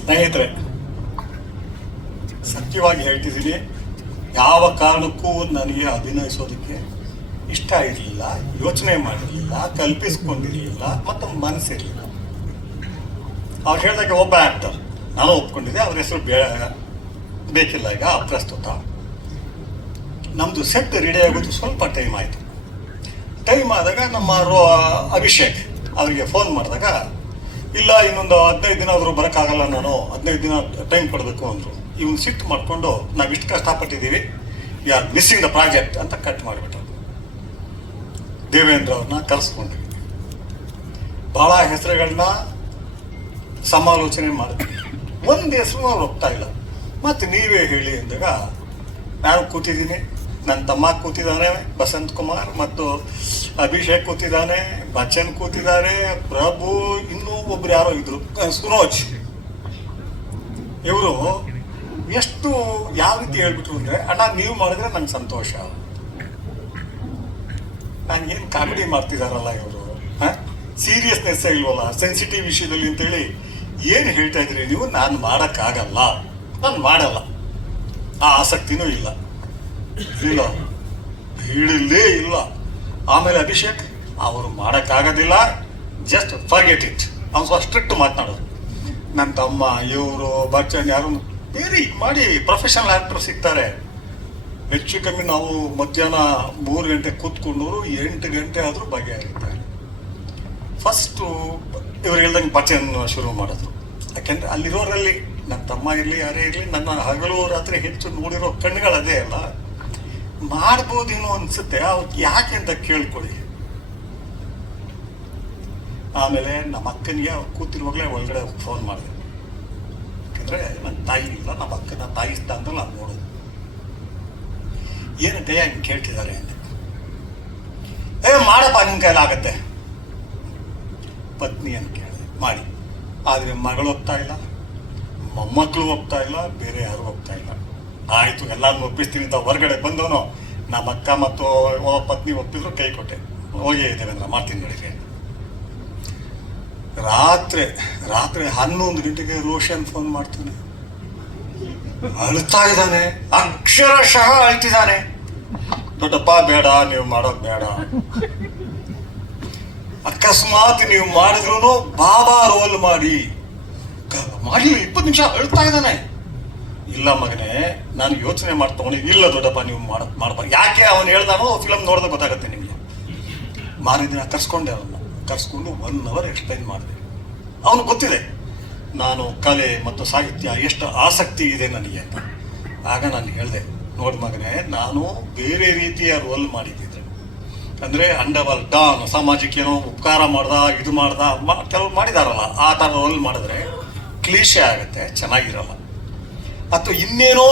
ಸ್ನೇಹಿತರೆ, ಸತ್ಯವಾಗಿ ಹೇಳ್ತಿದ್ದೀನಿ, ಯಾವ ಕಾರಣಕ್ಕೂ ನನಗೆ ಅಭಿನಯಿಸೋದಕ್ಕೆ ಇಷ್ಟ ಇರಲಿಲ್ಲ, ಯೋಚನೆ ಮಾಡಿರಲಿಲ್ಲ, ಕಲ್ಪಿಸ್ಕೊಂಡಿರಲಿಲ್ಲ, ಮತ್ತು ಮನಸ್ಸಿರಲಿಲ್ಲ. ಅವ್ರು ಹೇಳಿದಾಗ ಒಬ್ಬ ಆ್ಯಕ್ಟರ್, ನಾನು ಒಪ್ಕೊಂಡಿದ್ದೆ, ಅವ್ರ ಹೆಸರು ಬೇಕಿಲ್ಲ ಈಗ ಪ್ರಸ್ತುತ. ನಮ್ಮದು ಸೆಟ್ ರೆಡಿ ಆಗೋದು ಸ್ವಲ್ಪ ಟೈಮ್ ಆಯಿತು. ಟೈಮ್ ಆದಾಗ ನಮ್ಮ ಅಭಿಷೇಕ್ ಅವರಿಗೆ ಫೋನ್ ಮಾಡಿದಾಗ, ಇಲ್ಲ ಇನ್ನೊಂದು 15 ದಿನ ಆದರೂ ಬರೋಕ್ಕಾಗಲ್ಲ, ನಾನು 15 ದಿನ ಟೈಮ್ ಕೊಡಬೇಕು ಅಂದರು. ಇವನು ಸಿಟ್ಟು ಮಾಡಿಕೊಂಡು, ನಾವು ಇಷ್ಟು ಕಷ್ಟಪಟ್ಟಿದ್ದೀವಿ, we are missing the project ಅಂತ ಕಟ್ ಮಾಡಿಬಿಟ್ರು. ದೇವೇಂದ್ರ ಅವ್ರನ್ನ ಕರೆಸ್ಕೊಂಡಿವಿ. ಭಾಳ ಹೆಸರುಗಳನ್ನ ಸಮಾಲೋಚನೆ ಮಾಡಿದ್ವಿ. ಒಂದು ಹೆಸರು ಅವ್ರು ಒಪ್ತಾ ಇಲ್ಲ. ಮತ್ತು ನೀವೇ ಹೇಳಿ ಅಂದಾಗ ನಾನು ಕೂತಿದ್ದೀನಿ, ನನ್ನ ತಮ್ಮ ಕೂತಿದ್ದಾನೆ ಬಸಂತ್ ಕುಮಾರ್, ಮತ್ತು ಅಭಿಷೇಕ್ ಕೂತಿದ್ದಾನೆ, ಬಚ್ಚನ್ ಕೂತಿದ್ದಾರೆ, ಪ್ರಭು, ಇನ್ನೂ ಒಬ್ರು ಯಾರೋ ಇದ್ರು, ಸುರೋಜ್. ಇವರು ಎಷ್ಟು ಯಾವ ರೀತಿ ಹೇಳ್ಬಿಟ್ರು ಅಂದರೆ, ಅಣ್ಣ ನೀವು ಮಾಡಿದ್ರೆ ನಂಗೆ ಸಂತೋಷ, ಏನು ಕಾಮಿಡಿ ಮಾಡ್ತಿದಾರಲ್ಲ ಇವರು, ಸೀರಿಯಸ್ನೆಸ್ ಇಲ್ವಲ್ಲ ಸೆನ್ಸಿಟಿವ್ ವಿಷಯದಲ್ಲಿ ಅಂತೇಳಿ ಏನು ಹೇಳ್ತಾ ಇದ್ರಿ ನೀವು, ನಾನು ಮಾಡೋಕ್ಕಾಗಲ್ಲ, ನಾನು ಮಾಡಲ್ಲ, ಆ ಆಸಕ್ತಿನೂ ಇಲ್ಲ, ಹೇಳಿಲ್ಲೇ ಇಲ್ಲ. ಆಮೇಲೆ ಅಭಿಷೇಕ್, ಅವರು ಮಾಡೋಕ್ಕಾಗೋದಿಲ್ಲ, ಜಸ್ಟ್ ಫರ್ಗೆಟ್ ಇಟ್. ಅವ್ನು ಸ್ವಲ್ಪ ಸ್ಟ್ರಿಕ್ಟ್ ಮಾತನಾಡೋದು. ನನ್ನ ತಮ್ಮ, ಇವರು, ಬಚ್ಚನ್, ಯಾರು ಬೇರೆ ಮಾಡಿ ಪ್ರೊಫೆಷನಲ್ ಆ್ಯಕ್ಟರ್ ಸಿಗ್ತಾರೆ. ಹೆಚ್ಚು ಕಮ್ಮಿ ನಾವು ಮಧ್ಯಾಹ್ನ 3 ಗಂಟೆ ಕೂತ್ಕೊಂಡವರು 8 ಗಂಟೆ ಆದರೂ ಬಗೆಹರಿತಾರೆ. ಫಸ್ಟು ಇವ್ರು ಹೇಳ್ದಂಗೆ ಬಚ್ಚನ್ ಶುರು ಮಾಡಿದ್ರು. ಯಾಕೆಂದರೆ ಅಲ್ಲಿರೋರಲ್ಲಿ ನನ್ನ ತಮ್ಮ ಇರಲಿ ಯಾರೇ ಇರಲಿ, ನನ್ನ ಹಗಲು ರಾತ್ರಿ ಹೆಚ್ಚು ನೋಡಿರೋ ಕಣ್ಣುಗಳದೇ ಅಲ್ಲ, ಮಾಡ್ಬೋದೇನೋ ಅನಿಸುತ್ತೆ. ಅವ್ರು ಯಾಕೆ ಅಂತ ಕೇಳ್ಕೊಳ್ಳಿ. ಆಮೇಲೆ ನಮ್ಮ ಅಕ್ಕನಿಗೆ ಅವ್ರು ಕೂತಿರುವಾಗಲೇ ಒಳಗಡೆ ಫೋನ್ ಮಾಡಿದೆ. ಯಾಕೆಂದರೆ ನನ್ನ ತಾಯಿ ಇಲ್ಲ, ನಮ್ಮ ಅಕ್ಕನ ತಾಯಿ ಸ್ಥಾನದಲ್ಲಿ ನಾನು ನೋಡೋದು. ಏನಂತೆ ಹಿಂಗೆ ಕೇಳ್ತಿದ್ದಾರೆ ಅಂತ. ಮಾಡಪ್ಪ, ನಿನ್ನ ಕೈಲಾಗತ್ತೆ. ಪತ್ನಿ ಅಂತ ಕೇಳಿದೆ, ಮಾಡಿ. ಆದರೆ ಮಗಳು ಒಪ್ತಾ ಇಲ್ಲ, ಮೊಮ್ಮಕ್ಕಳು ಒಪ್ತಾ ಇಲ್ಲ, ಬೇರೆ ಯಾರು ಒಪ್ತಾ ಇಲ್ಲ. ಆಯಿತು, ಎಲ್ಲಾನು ಒಪ್ಪಿಸ್ತೀನಿ ಅಂತ ಹೊರಗಡೆ ಬಂದವನು, ನಮ್ಮ ಅಕ್ಕ ಮತ್ತು ಪತ್ನಿ ಒಪ್ಪಿದ್ರು, ಕೈ ಕೊಟ್ಟೆ. ಹೋಗಿ ದೇವೇಂದ್ರ ಮಾಡ್ತೀನಿ ನಡಿಗೆ. ರಾತ್ರಿ 11 ಗಂಟೆಗೆ ರೋಷನ್ ಫೋನ್ ಮಾಡ್ತಾನೆ, ಅಳ್ತಾ ಇದ್ದಾನೆ, ಅಕ್ಷರಶಃ ಅಳ್ತಿದ್ದಾನೆ. ದೊಡ್ಡಪ್ಪ ಬೇಡ, ನೀವು ಮಾಡೋದು ಬೇಡ, ಅಕಸ್ಮಾತ್ ನೀವು ಮಾಡಿದ್ರು ಬಾಬಾ ರೋಲ್ ಮಾಡಿ 20 ನಿಮಿಷ ಅಳ್ತಾ ಇದ್ದಾನೆ. ಇಲ್ಲ ಮಗನೇ, ನಾನು ಯೋಚನೆ ಮಾಡಿ ತಗೊಂಡು, ಇಲ್ಲ ದೊಡ್ಡಪ್ಪ ನೀವು ಮಾಡಬಾರ್ದು. ಯಾಕೆ ಅವನು ಹೇಳ್ದಾನೋ ಫಿಲಮ್ ನೋಡಿದಾಗ ಗೊತ್ತಾಗುತ್ತೆ ನಿಮಗೆ. ಮಾರಿದಿನ ಕರ್ಸ್ಕೊಂಡೆ, ಅವನ್ನ ಕರ್ಸ್ಕೊಂಡು 1 ಅವರ್ ಎಕ್ಸ್ಪ್ಲೈನ್ ಮಾಡಿದೆ. ಅವನು ಗೊತ್ತಿದೆ ನಾನು ಕಲೆ ಮತ್ತು ಸಾಹಿತ್ಯ ಎಷ್ಟು ಆಸಕ್ತಿ ಇದೆ ನನಗೆ ಅಂತ. ಆಗ ನಾನು ಹೇಳಿದೆ, ನೋಡಿ ಮಗನೇ, ನಾನು ಬೇರೆ ರೀತಿಯ ರೋಲ್ ಮಾಡಿದ್ದಿದ್ರೆ, ಅಂದರೆ ಅಂಡರ್ವರ್ಲ್ಡ್ ಡಾನ್, ಸಮಾಜಕ್ಕೆ ಏನೋ ಉಪಕಾರ ಮಾಡ್ದ, ಇದು ಮಾಡ್ದ, ಕೆಲವು ಮಾಡಿದಾರಲ್ಲ, ಆ ಥರ ರೋಲ್ ಮಾಡಿದ್ರೆ ಕ್ಲೀಶೆ ಆಗುತ್ತೆ, ಚೆನ್ನಾಗಿರಲ್ಲ. ಅಥವಾ ಇನ್ನೇನೋ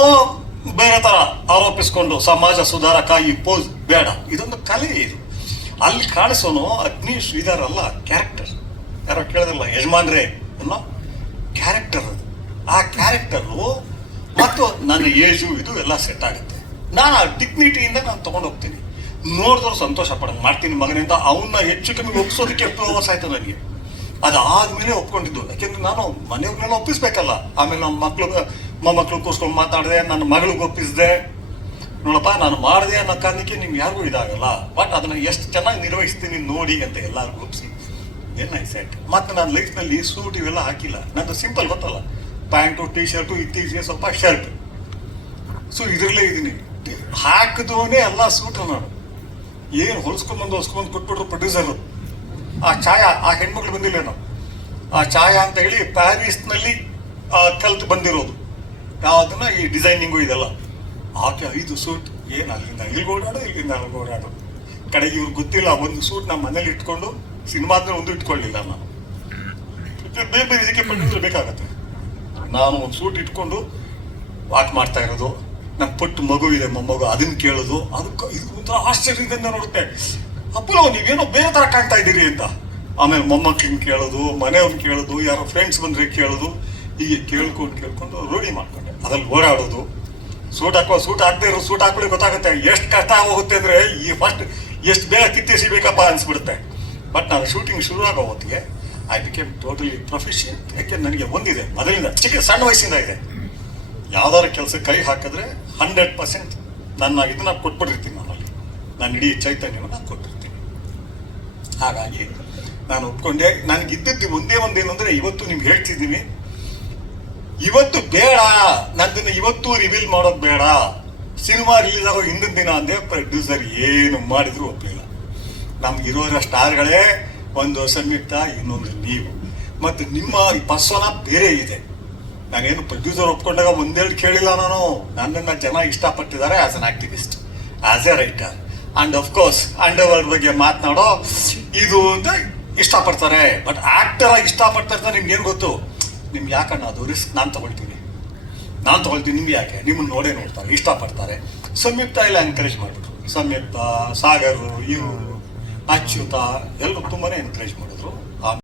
ಬೇರೆ ಥರ ಆರೋಪಿಸ್ಕೊಂಡು ಸಮಾಜ ಸುಧಾರಕ ಈ ಪೋಸ್ ಬೇಡ. ಇದೊಂದು ಕಲೆ. ಇದು ಅಲ್ಲಿ ಕಾಣಿಸೋನು ಅಗ್ನಿ ಶ್ರೀಧರ್ ಅಲ್ಲ, ಕ್ಯಾರೆಕ್ಟರ್. ಯಾರೋ ಕೇಳಿದ್ರಲ್ಲ ಯಜಮಾನ್ರೇ ಅನ್ನೋ ಕ್ಯಾರೆಕ್ಟರ್ ಅದು. ಆ ಕ್ಯಾರೆಕ್ಟರು ಮತ್ತು ನನ್ನ ಏಜು ಇದು ಎಲ್ಲ ಸೆಟ್ ಆಗುತ್ತೆ. ನಾನು ಆ ಡಿಗ್ನಿಟಿಯಿಂದ ನಾನು ತೊಗೊಂಡೋಗ್ತೀನಿ. ನೋಡಿದ್ರು ಸಂತೋಷ ಪಡಂಗೆ ಮಾಡ್ತೀನಿ ಮಗನಿಂದ. ಅವನ್ನ ಹೆಚ್ಚು ಕಮ್ಮಿ ಒಪ್ಪಿಸೋದಕ್ಕೆ 2 ಅವರ್ಸ್ ಆಯಿತು ನನಗೆ. ಅದಾದಮೇಲೆ ಒಪ್ಕೊಂಡಿದ್ದು. ಯಾಕೆಂದ್ರೆ ನಾನು ಮನೆಯವ್ರನ್ನೆಲ್ಲ ಒಪ್ಪಿಸ್ಬೇಕಲ್ಲ. ಆಮೇಲೆ ನಮ್ಮ ಮೊಮ್ಮಕ್ಕಳು ಕೂರ್ಸ್ಕೊಂಡು ಮಾತಾಡಿದೆ, ನನ್ನ ಮಗಳಿಗೆ ಒಪ್ಪಿಸಿದೆ. ನೋಡಪ್ಪ, ನಾನು ಮಾಡಿದೆ ಅನ್ನೋ ಕಾರಣಕ್ಕೆ ನಿಮ್ಗೆ ಯಾರಿಗೂ ಇದಾಗಲ್ಲ, ಬಟ್ ಅದನ್ನು ಎಷ್ಟು ಚೆನ್ನಾಗಿ ನಿರ್ವಹಿಸ್ತೀನಿ ನೋಡಿ ಅಂತ ಎಲ್ಲರಿಗೂ ಒಪ್ಪಿಸಿ ಸೆಟ್. ಮತ್ತು ನಾನು ಲೈಫ್ನಲ್ಲಿ ಸೂಟ್ ಇವೆಲ್ಲ ಹಾಕಿಲ್ಲ. ನಂದು ಸಿಂಪಲ್ ಗೊತ್ತಲ್ಲ, ಪ್ಯಾಂಟು, ಟೀ ಶರ್ಟು, ಇತ್ತೀಚೆಗೆ ಸ್ವಲ್ಪ ಶರ್ಟ್. ಸೊ ಇದರಲ್ಲೇ ಇದ್ದೀನಿ. ಹಾಕಿದವನೇ ಎಲ್ಲ ಸೂಟು. ನಾನು ಏನು ಹೊಲ್ಸ್ಕೊಂಬಂದು ಕೊಟ್ಬಿಟ್ರು ಪ್ರೊಡ್ಯೂಸರು. ಆ ಛಾಯಾ, ಆ ಹೆಣ್ಮಕ್ಳು ಬಂದಿಲ್ಲೇನೋ, ಆ ಛಾಯಾ ಅಂತ ಹೇಳಿ ಪ್ಯಾರಿಸ್ನಲ್ಲಿ ಕಲ್ತು ಬಂದಿರೋದು. ಯಾವುದನ್ನ ಈ ಡಿಸೈನಿಂಗು ಇದೆಲ್ಲ ಆಕೆ 5 ಸೂಟ್. ಏನು ಅಲ್ಲಿಂದ ಇಲ್ಲಿಗೆ ಓಡಾಡು, ಇಲ್ಲಿಂದ ಅಲ್ಲಿಗೆ ಓಡಾಡು. ಕಡೆಗೆ ಇವ್ರಿಗೆ ಗೊತ್ತಿಲ್ಲ, ಒಂದು ಸೂಟ್ ನಮ್ಮ ಮನೇಲಿ ಇಟ್ಕೊಂಡು ಸಿನಿಮಾದ ಒಂದು ಇಟ್ಕೊಳ್ಳಿಲ್ಲ ನಾನು. ಬೇರೆ ಬೇರೆ ಇದಕ್ಕೆ ಪ್ರೊಡ್ಯೂಸರ್ ಬೇಕಾಗತ್ತೆ. ನಾನು ಒಂದು ಸೂಟ್ ಇಟ್ಕೊಂಡು ವಾಕ್ ಮಾಡ್ತಾ ಇರೋದು. ನಮ್ಮ ಪುಟ್ಟು ಮಗು ಇದೆ, ಮೊಮ್ಮಗು, ಅದನ್ನ ಕೇಳೋದು. ಅದಕ್ಕೆ ಇದು ಒಂಥರ ಆಶ್ಚರ್ಯದಿಂದ ನೋಡುತ್ತೆ. ಅಪ್ಪಲೋ ನೀವೇನೋ ಬೇರೆ ಥರ ಕಾಣ್ತಾ ಇದ್ದೀರಿ ಅಂತ. ಆಮೇಲೆ ಮೊಮ್ಮಕ್ಕಳನ್ನ ಕೇಳೋದು, ಮನೆಯವ್ರನ್ನ ಕೇಳೋದು, ಯಾರೋ ಫ್ರೆಂಡ್ಸ್ ಬಂದರೆ ಕೇಳೋದು. ಹೀಗೆ ಕೇಳ್ಕೊಂಡು ರೂಢಿ ಮಾಡ್ಕೊಂಡೆ. ಅದ್ರಲ್ಲಿ ಓಡಾಡೋದು. ಸೂಟ್ ಹಾಕದೇ ಇರೋ ಸೂಟ್ ಹಾಕೊಳ್ಳಿ ಗೊತ್ತಾಗುತ್ತೆ ಎಷ್ಟು ಕಷ್ಟ ಹೋಗುತ್ತೆ ಅಂದರೆ. ಈ ಫಸ್ಟ್ ಎಷ್ಟು ಬೇಗ ಕಿತ್ತೆಸಿಬೇಕಪ್ಪ ಅನಿಸ್ಬಿಡುತ್ತೆ. ಬಟ್ ನಾನು ಶೂಟಿಂಗ್ ಶುರುವಾಗೋ ಹೊತ್ತಿಗೆ ಐ ಬಿಕೇಮ್ ಟೋಟಲಿ ಪ್ರೊಫೆಷನ್. ಯಾಕೆ ನನಗೆ ಒಂದಿದೆ ಮೊದಲಿಂದ ಸಣ್ಣ ವಯಸ್ಸಿಂದ ಇದೆ, ಯಾವ್ದಾದ್ರು ಕೆಲಸ ಕೈ ಹಾಕಿದ್ರೆ 100% ನನ್ನ ಇದನ್ನ ಕೊಟ್ಬಿಟ್ಟಿರ್ತೀನಿ. ನಾನು ಇಡೀ ಚೈತನ್ಯವನ್ನು ನಾನು ಕೊಟ್ಟಿರ್ತೀನಿ. ಹಾಗಾಗಿ ನಾನು ಒಪ್ಕೊಂಡೆ. ನನಗಿದ್ದದ್ದು ಒಂದೇನು ಅಂದರೆ, ಇವತ್ತು ನಿಮ್ಗೆ ಹೇಳ್ತಿದ್ದೀನಿ, ಇವತ್ತು ಬೇಡ, ನನ್ನನ್ನು ಇವತ್ತು ರಿವೀಲ್ ಮಾಡೋದು ಬೇಡ. ಸಿನಿಮಾ ರಿಲೀಸ್ ಆಗೋ ಹಿಂದಿನ ದಿನ ಅಂದೆ ಪ್ರೊಡ್ಯೂಸರ್ ಏನು ಮಾಡಿದ್ರು ಒಪ್ಪಲಿಲ್ಲ. ನಮ್ಗಿರೋ ಸ್ಟಾರ್ಗಳೇ ಒಂದು ಸಂಯುಕ್ತ, ಇನ್ನೊಂದು ನೀವು, ಮತ್ತು ನಿಮ್ಮ ಪರ್ಸೋನ ಬೇರೆ ಇದೆ. ನಾನೇನು ಪ್ರೊಡ್ಯೂಸರ್ ಒಪ್ಕೊಂಡಾಗ ಒಂದೆರಡು ಕೇಳಿಲ್ಲ ನಾನು. ನನ್ನನ್ನು ಜನ ಇಷ್ಟಪಟ್ಟಿದ್ದಾರೆ as an activist, as a writer, and of course underworld ಬಗ್ಗೆ ಮಾತನಾಡೋ ಇದು ಅಂತ ಇಷ್ಟಪಡ್ತಾರೆ. ಬಟ್ ಆಕ್ಟರ್ ಆಗಿ ಇಷ್ಟಪಡ್ತಾ ನಿಮ್ಗೆ ಏನು ಗೊತ್ತು? ನಿಮ್ಗೆ ಯಾಕಣ್ಣ ಅದು ರಿಸ್ಕ್ ನಾನು ತಗೊಳ್ತೀನಿ, ನಿಮ್ಗೆ ಯಾಕೆ? ನಿಮ್ಮನ್ನು ನೋಡ್ತಾರೆ, ಇಷ್ಟಪಡ್ತಾರೆ. ಸಂಯುಕ್ತ ಎಲ್ಲ ಎನ್ಕರೇಜ್ ಮಾಡಿಬಿಟ್ರು. ಸಂಯುಕ್ತ, ಸಾಗರ್, ಇವರು, ಅಚ್ಯುತ ಎಲ್ಲರೂ ತುಂಬಾನೇ ಎನ್ಕರೇಜ್ ಮಾಡಿದ್ರು.